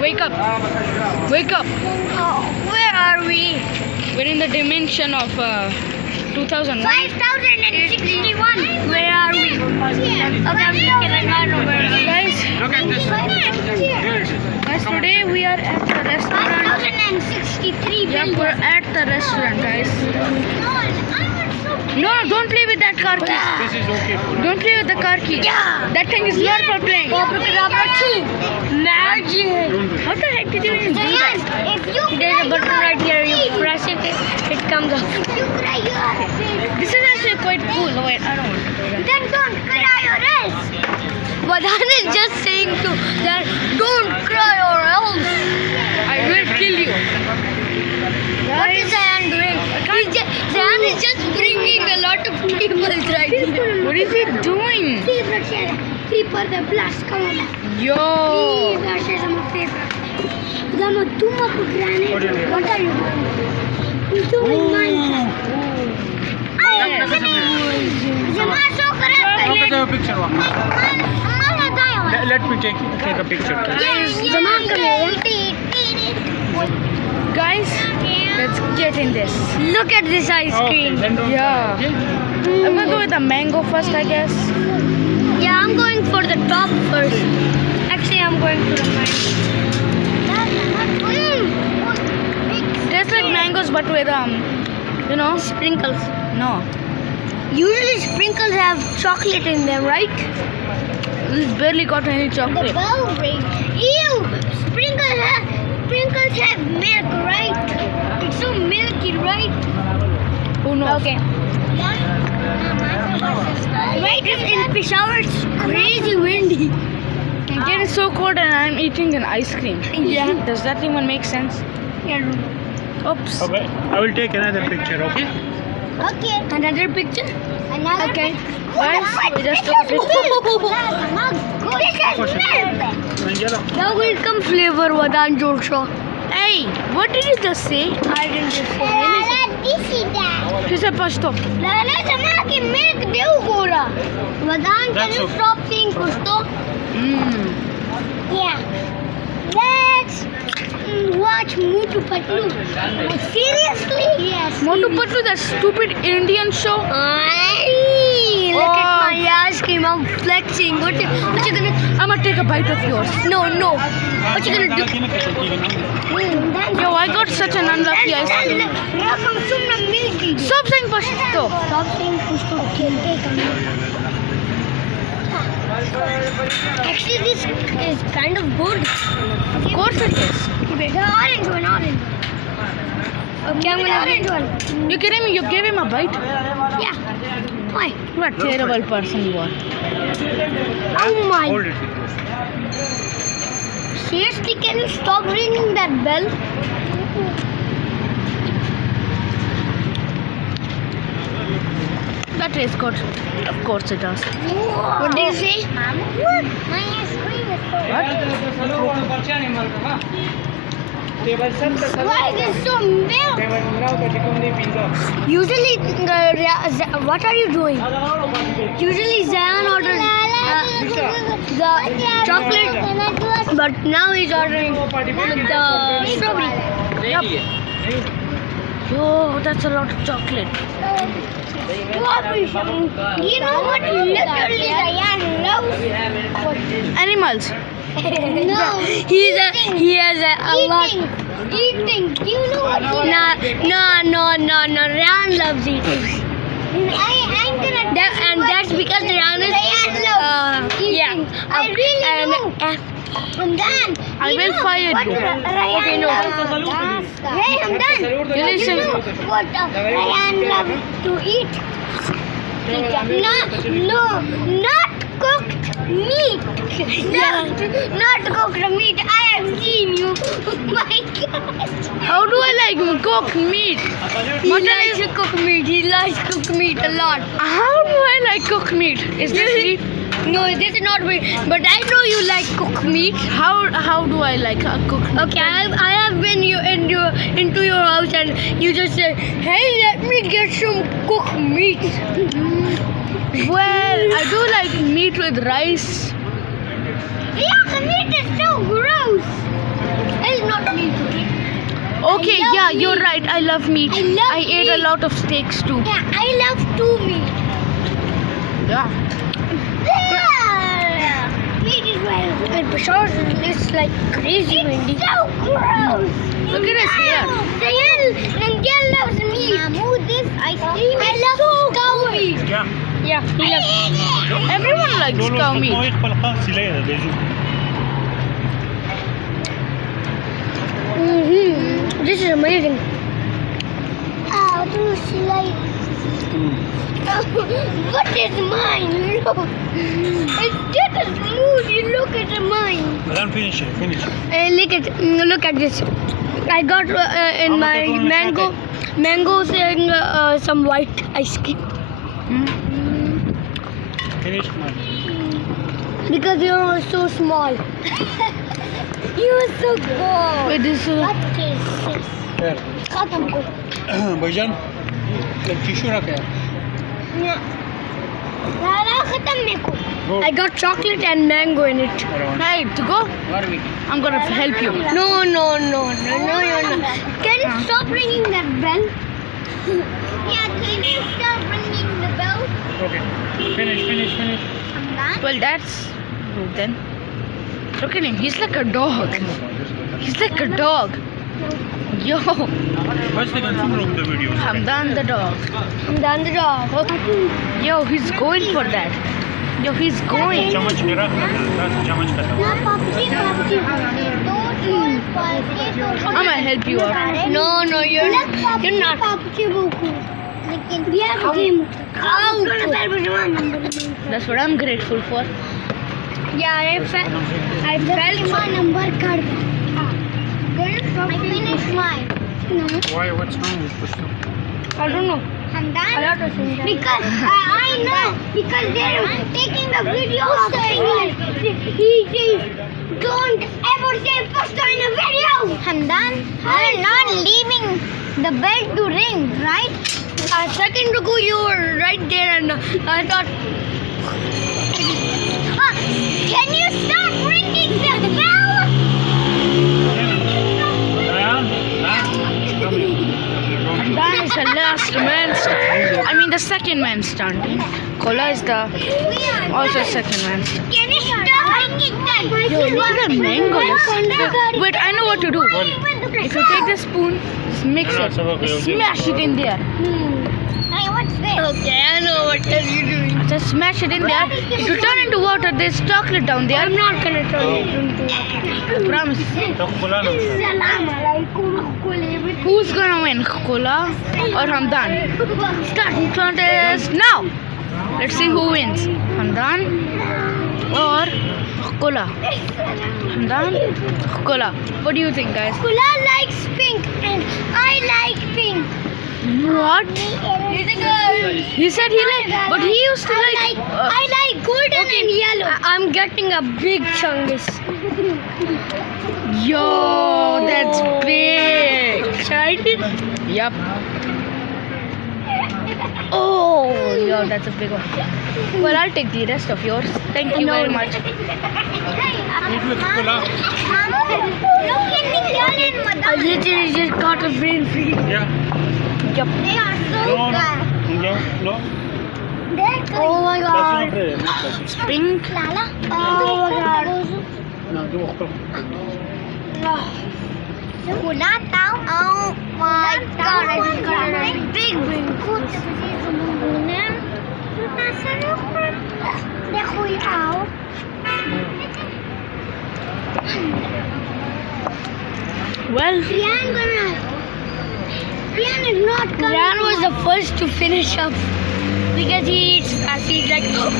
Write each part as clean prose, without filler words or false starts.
Wake up. Wake up. Where are we? We're in the dimension of 2001. 5061. Where are we? Okay, I'm taking a run over. Guys, Look at this one. guys, today we are at the restaurant. 5063. Yeah, we're at the restaurant, guys. No, don't play with that car key. This is okay for Don't play with the car key. Yeah. That thing is not for playing. Abracadabra 2. Magic. Don't do it. How the heck did you even do that? If you there's a button right here. You press it, it comes up. If you cry, you are a failure. This is actually quite cool. Oh, wait, I don't want to do that. Then don't cry or else. Vadan is just saying to that don't cry or else. I will kill you. What is Zayan doing? Zayan is just bringing a lot of cables right here. What is he doing? Creeper the blast, come on. Yo. That is my favorite. Dama, Tuma put granite. What are you doing? You're doing Minecraft. Yes. Zama, so correct. Look at the picture. Let me take a picture. Guys, let's get in this. Look at this ice cream. Then don't Yeah. I'm gonna go with the mango first, I guess. Yeah, I'm going for the top first. Actually, I'm going for the mango. Tastes like mangoes, but with Sprinkles. no. Usually sprinkles have chocolate in them, right? It's barely got any chocolate. bell ring. Ew! Sprinkles have milk, right? It's so milky, right? Who knows? Okay. Right in Peshawar, it's crazy windy. It is so cold and I'm eating an ice cream. Yeah. Does that even make sense? Yeah. Oops. Okay. I will take another picture, okay? Okay. Another picture? Another Okay. picture. Guys, we just took a picture. Angela. Now will come flavor Vadan Joshua. Hey, what did you just say? I didn't just say anything. He said Pashto. Vadan, can That's you okay. stop saying Pushto? Mmm. Yeah. Let's watch Motu Patlu. Seriously? Yes. Motu Patlu, that stupid Indian show. Look Oh. at my ice cream. I'm flexing. What you gonna? I'm gonna take a bite of yours. No. What you gonna do? Yo, I got such an unlucky ice cream. Stop saying Pashto. Stop saying Pushto. Actually, this is kind of good. Of course it is. The orange one. Okay, I'm gonna orange one. You kidding me? You gave him a bite? Yeah. Why? What a terrible person you are. Oh my. Hold it. Seriously, can you stop ringing that bell? That tastes good. Of course it does. What did you say? Look, my ice cream is so Why is it so milk? Usually, what are you doing? Usually Zayan orders the chocolate, but now he's ordering the strawberry. Yo, that's a lot of chocolate. You know what literally Zayan loves? Animals. No. He has a lot. Eating. Do you know what he No. Ryan loves eating. I'm gonna. And that's because Ryan is. Yeah. I really know. Hamdan. I will fire you. Okay, no. Hey, Hamdan. You listen. You know what Ryan loves to eat? No, not cooked meat. Not cooked meat. I have seen you. Oh my gosh. How do I like cooked meat? He likes to cook meat. He likes cooked meat a lot. How do I like cooked meat? Is this meat? No, this is not meat. But I know you like cooked meat. How do I like cooked meat? Okay, I have been into your house and you just say, hey, let me get some cooked meat. Well, I do like meat with rice. Yeah, the meat is so gross. Yeah, you're right. I love meat. I ate a lot of steaks too. Yeah, I love too meat. Yeah. Meat is very good. And Peshawar is like crazy, Wendy. It's so gross. Look at his hair. Nandiel loves meat. This ice cream I love cow meat. Yeah. Yeah, he loves. Everyone likes cow meat. This is amazing. Oh, this is like. What is mine? Look. It's just as smooth. You look at mine. Then finish it. Finish it. Look at this. I got in my mangoes and some white ice cream. Finish man. Because you are so small. You are so good. Wait, this What is this? Here. खत्म को. भाईजान एक tissue रखा है. लाला खत्म मेरे को. Go. I got chocolate and mango in it. Hey, to go? I'm gonna help you. No, you're not. Can you stop ringing that bell? Yeah, can you stop ringing the bell? Okay. Finish. I'm done. Well, that's good then. Look at him. He's like a dog. He's like a dog. Yo, What's the consumer of the video? Hamdan the dog. I'm done the dog. Yo, he's going for that. Yo, he's going. चम्मच मेरा चम्मच का ना पापजी I'm gonna help you out. No, you're not. पापजी बुकु. लेकिन we have a game. That's what I'm grateful for. Yeah, I felt my number card. I finished mine. Why? What's wrong with this? I don't know. I'm done. Because I know. Because they're taking the video of saying he says, don't ever say pasta in a video. I'm done. You're not leaving the bell to ring, right? A second ago you were right there and I thought. Can you stop ringing the bell? Hamdan is the last man. I mean, the second man standing. Kola is the also second man. Can you stop ringing that? Yo, look at the mangoes. Wait, I know what to do. If you take the spoon, just mix it, just smash it in there. Hey, what's this? Okay, I know what you're doing. Just smash it in there. If you turn into water, there's chocolate down there. I'm not gonna turn it into I promise. Salam alaikum. Who's gonna win, Kola or Hamdan? Starting contest now. Let's see who wins, Hamdan or Kola. Hamdan, Kola. What do you think, guys? Kula likes pink and I like pink. What? He's a girl. He said he liked, but he used to like. I like golden and yellow. I'm getting a big chungus. Yo, that's big. Excited? Yup. Oh, yo, that's a big one. Well, I'll take the rest of yours. Thank you very much. Look at the girl and mother. I literally just got a brain freeze. Yeah. Yup. They are so good. No. They're good. Oh my god. It's pink. Lala. Oh my god. Kula tao. Oh my god. I just got a big brain freeze. देखो ये आओ. Well, Rian is not coming. Rian was the first to finish up because he eats fast. He's like, stop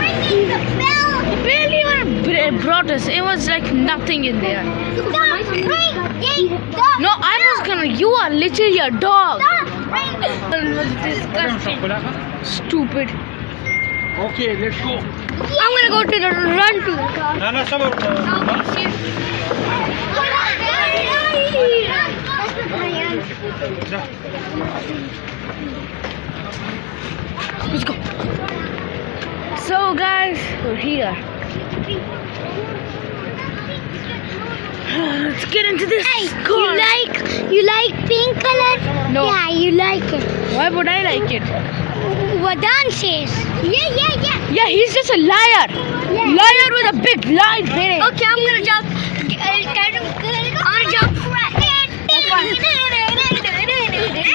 ringing the bell. barely even brought us. It was like nothing in there. Stop ringing the No, I was gonna. You are literally a dog. Stop ringing. It was disgusting. Stupid. Okay, let's go. I'm gonna go to the run to the car. No, सब Let's go. So, guys, we're here. Let's get into this. Hey, course. you like pink color? No. Yeah, you like it. Why would I like it? Vadan says. Yeah. Yeah, he's just a liar. Yeah. Liar with a big lie in it. Okay, I'm gonna jump. I'm gonna jump.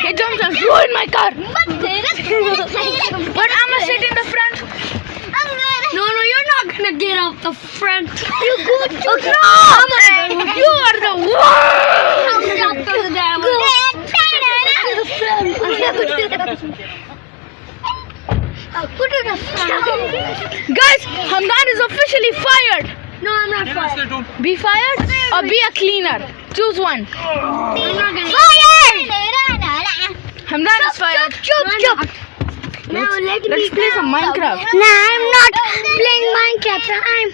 He jumped and flew in my car. But I'ma sit in the front. No, you're not gonna get off the front. You go to No! You are the worst! Guys, Hamdan is officially fired. No, I'm not fired. Be fired or be a cleaner. Choose one. I'm not gonna Hamdan is fired. Chup. Let's play some Minecraft. No, I'm not playing Minecraft. I'm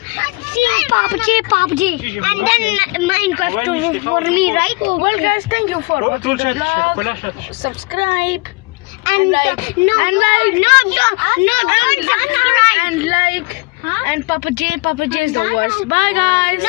seeing Papa J. And then Minecraft for me, right? Well, guys, thank you for watching the vlog. Subscribe. And like. no, And like. don't subscribe. And like. And Papa J is the worst. Bye, guys.